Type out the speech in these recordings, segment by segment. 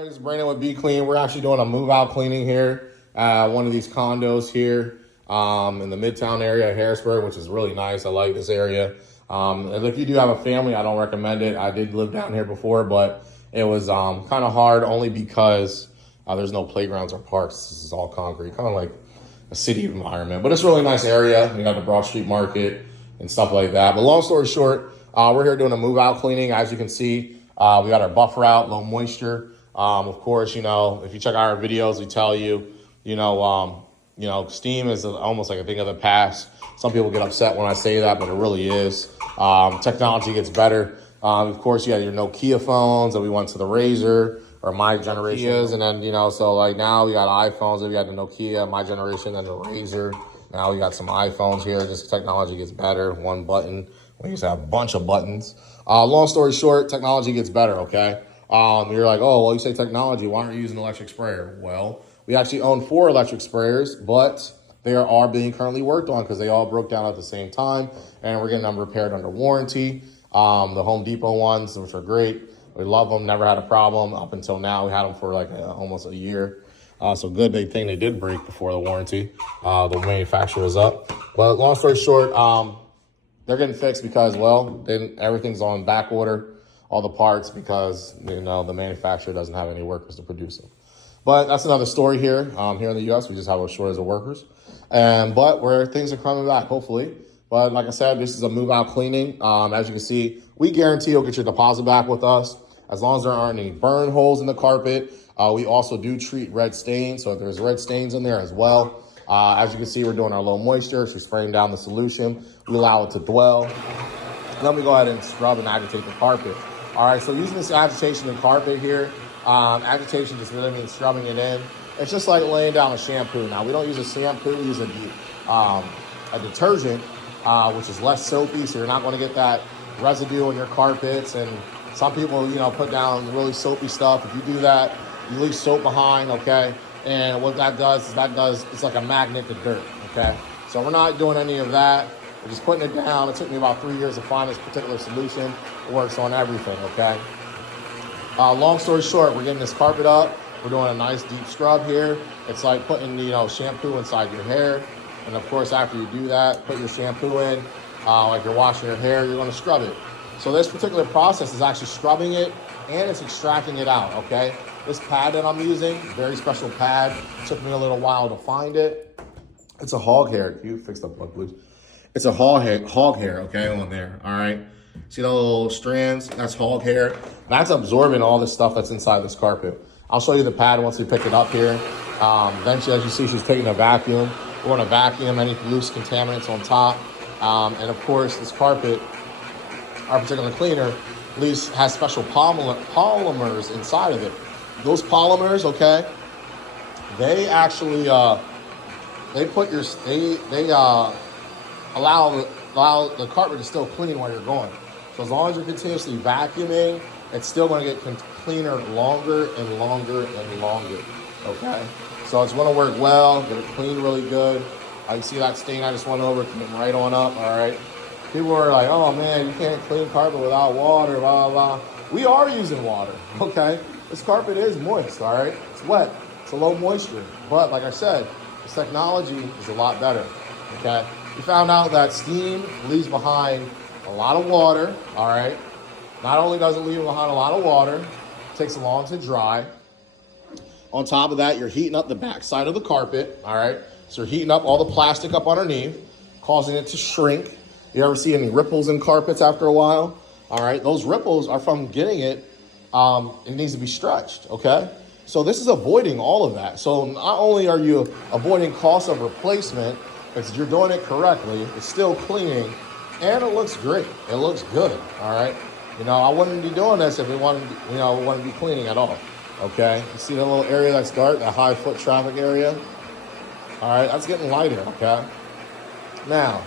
All right, it's Brandon with Be Clean. We're actually doing a move-out cleaning here at one of these condos here in the Midtown area of Harrisburg, which is really nice. I like this area. And if you do have a family, I don't recommend it. I did live down here before, but it was kind of hard only because there's no playgrounds or parks. This is all concrete, kind of like a city environment. But it's a really nice area. You got the Broad Street Market and stuff like that. But long story short, we're here doing a move-out cleaning. As you can see, we got our buffer out, low moisture. Of course, you know, if you check out our videos, we tell you, steam is almost like a thing of the past. Some people get upset when I say that, but it really is. Technology gets better. Of course, you had your Nokia phones, and we went to the Razor, or my generation. And then, so like now we got iPhones, we got the Nokia, my generation, and the Razor. Now we got some iPhones here. Just technology gets better. One button. We used to have a bunch of buttons. Long story short, technology gets better, okay? You're like, oh, well, you say technology. Why aren't you using an electric sprayer? Well, we actually own 4 electric sprayers, but they are being currently worked on because they all broke down at the same time, and we're getting them repaired under warranty. The Home Depot ones, which are great. We love them, never had a problem up until now. We had them for like almost a year. So good thing they did break before the warranty. The manufacturer was up. But long story short, they're getting fixed because, well, everything's on back order, all the parts, because, the manufacturer doesn't have any workers to produce them. But that's another story here. Here in the U.S., we just have a shortage of workers. But where things are coming back, hopefully. But like I said, this is a move-out cleaning. As you can see, we guarantee you'll get your deposit back with us as long as there aren't any burn holes in the carpet. We also do treat red stains, so if there's red stains in there as well. As you can see, we're doing our low moisture, so we're spraying down the solution. We allow it to dwell. Then we go ahead and scrub and agitate the carpet. All right, so using this agitation in carpet here, agitation just really means scrubbing it in. It's just like laying down a shampoo. Now, we don't use a shampoo, we use a detergent, which is less soapy, so you're not going to get that residue on your carpets. And some people, put down really soapy stuff. If you do that, you leave soap behind, okay? And what that does is it's like a magnet to dirt, okay? So we're not doing any of that. We're just putting it down. It took me about 3 years to find this particular solution. It works on everything, okay? Long story short, we're getting this carpet up. We're doing a nice deep scrub here. It's like putting, shampoo inside your hair. And of course, after you do that, put your shampoo in, like you're washing your hair, you're gonna scrub it. So this particular process is actually scrubbing it and it's extracting it out, okay? This pad that I'm using, very special pad. It took me a little while to find it. It's a hog hair. Can you fix the plug, please? It's a hog hair, okay, on there, all right? See the little strands? That's hog hair. That's absorbing all this stuff that's inside this carpet. I'll show you the pad once we pick it up here. Then, as you see, she's taking a vacuum. We're gonna vacuum any loose contaminants on top. And of course, this carpet, our particular cleaner, at least has special polymers inside of it. Those polymers, okay, they actually allow the carpet to still clean while you're going. So as long as you're continuously vacuuming, it's still going to get cleaner longer and longer and longer. Okay, so it's going to work well. Get it clean really good. You see that stain I just went over, came right on up. All right. People are like, oh man, you can't clean carpet without water, blah, blah, blah. We are using water, okay? This carpet is moist, all right? It's wet, it's a low moisture. But like I said, this technology is a lot better, okay? We found out that steam leaves behind a lot of water, all right? Not only does it leave behind a lot of water, it takes long to dry. On top of that, you're heating up the back side of the carpet, all right? So you're heating up all the plastic up underneath, causing it to shrink. You ever see any ripples in carpets after a while? All right, those ripples are from getting it needs to be stretched, okay? So this is avoiding all of that. So not only are you avoiding cost of replacement, because you're doing it correctly, it's still cleaning, and it looks great. It looks good, all right? I wouldn't be doing this if it wouldn't be cleaning at all, okay? You see the little area that's dark, that high foot traffic area? All right, that's getting lighter, okay? Now,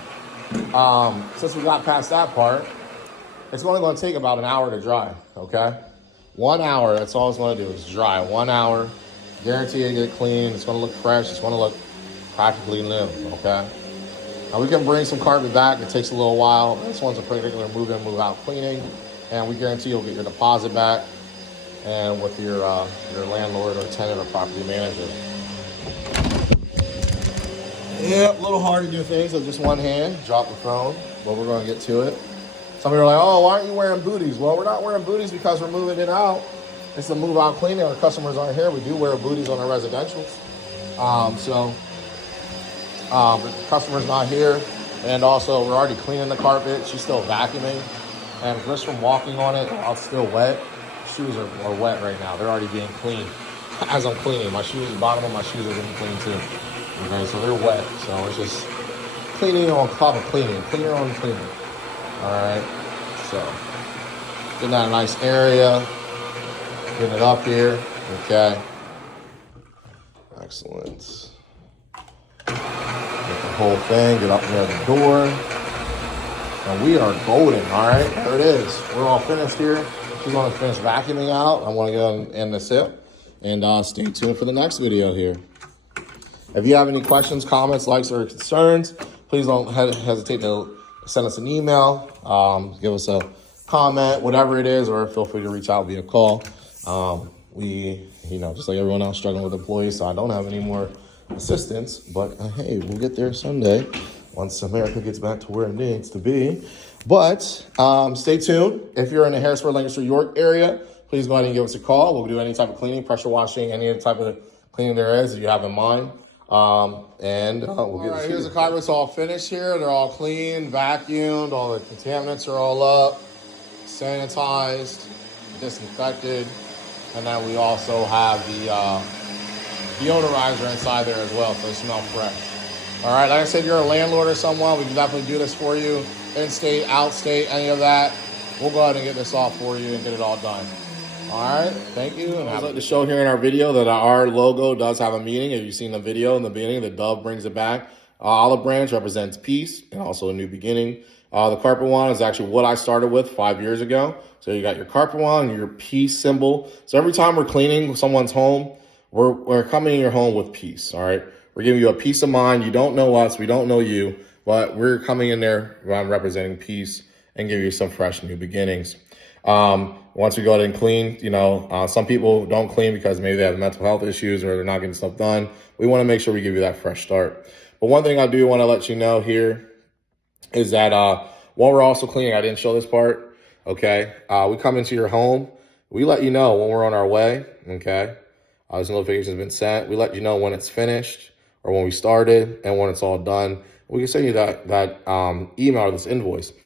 since we got past that part, it's only going to take about an hour to dry, okay? 1 hour, that's all it's going to do is dry. 1 hour, guarantee you get it clean. It's going to look fresh. It's going to look practically new, okay? Now we can bring some carpet back. It takes a little while. This one's a particular move-in, move-out cleaning, and we guarantee you'll get your deposit back. and with your landlord or tenant or property manager. Yep, a little hard to do things with just one hand, drop the phone, but we're gonna get to it. Some people are like, oh, why aren't you wearing booties? Well, we're not wearing booties because we're moving it out. It's a move out cleaning. Our customers aren't here. We do wear booties on our residentials. The customer's not here. And also we're already cleaning the carpet. She's still vacuuming. And just from walking on it, while it's still wet, shoes are wet right now. They're already being cleaned as I'm cleaning. My shoes, the bottom of my shoes are getting cleaned too. Okay, so they're wet. So it's just cleaning on top of cleaning. Cleaner on cleaning. All right, so getting that a nice area, getting it up here. Okay, excellent. Get the whole thing, get up near the door, and we are golden. All right, there it is. We're all finished here. She's going to finish vacuuming out. I want to go and end this up, and stay tuned for the next video here. If you have any questions, comments, likes, or concerns, please don't hesitate to send us an email, give us a comment, whatever it is, or feel free to reach out via call. Just like everyone else, struggling with employees, so I don't have any more assistance, but hey, we'll get there someday once America gets back to where it needs to be. But stay tuned. If you're in the Harrisburg, Lancaster, York area, please go ahead and give us a call. We'll do any type of cleaning, pressure washing, any type of cleaning there is that you have in mind. We'll get it. Here's the carpets all finished here. They're all clean, vacuumed, all the contaminants are all up, sanitized, disinfected, and then we also have the deodorizer inside there as well, so they smell fresh. All right, like I said, if you're a landlord or someone, we can definitely do this for you. In-state, out-state, any of that. We'll go ahead and get this off for you and get it all done. All right, thank you. And I'd like to show here in our video that our logo does have a meaning. If you've seen the video in the beginning, the dove brings it back. Olive branch represents peace and also a new beginning. The carpet wand is actually what I started with 5 years ago. So you got your carpet wand and your peace symbol. So every time we're cleaning someone's home, we're coming in your home with peace, all right? We're giving you a peace of mind. You don't know us, we don't know you, but we're coming in there representing peace and give you some fresh new beginnings. Once we go ahead and clean, some people don't clean because maybe they have mental health issues or they're not getting stuff done. We want to make sure we give you that fresh start. But one thing I do want to let you know here is that while we're also cleaning, I didn't show this part, okay? We come into your home. We let you know when we're on our way, okay? This notification has been sent. We let you know when it's finished or when we started and when it's all done. We can send you that email or this invoice.